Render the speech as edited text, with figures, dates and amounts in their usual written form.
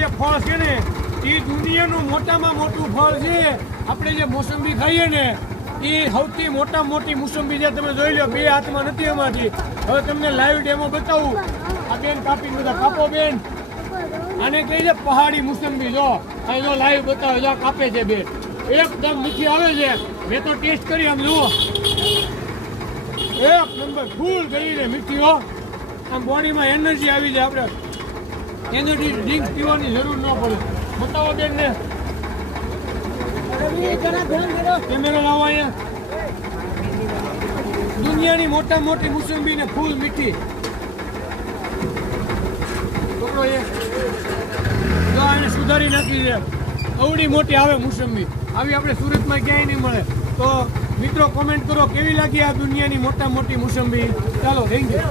જે ફળ છે ને એ દુનિયાનું મોટામાં મોટું ફળ છે. આપણે જે મોસંબી ખાઈએ ને એ સૌથી મોટામાં મોટી મોસંબી જે તમે જોઈ લો, બે હાથમાં નથી એમાંથી. હવે તમને લાઈવ ડેમો બતાવું. આ બેન કાપીને બધા કાપો બેન. આને કહી છે પહાડી મોસંબી. જો અહીં જો લાઈવ બતાવે, જો કાપે છે બેન. એકદમ મીઠી આવે છે. મેં તો ટેસ્ટ કરી, આમ જુઓ એક નંબર ફૂલ કરીને મીઠી હો. આમ બોડીમાં એનર્જી આવી જાય. આપણે એનર્જી ડ્રિંક પીવાની જરૂર ન પડે. બતાવો બેન ને કેમેરો લાવો અહીંયા. દુનિયાની મોટા મોટી મોસંબી ને ફૂલ મીઠી. છોકરો એ જો આને સુધારી નાખી છે. અવડી મોટી આવે મોસંબી. આવી આપણે સુરતમાં ક્યાંય નહીં મળે. તો મિત્રો કોમેન્ટ કરો કેવી લાગી આ દુનિયાની મોટા મોટી મોસંબી. ચાલો થેન્ક યુ.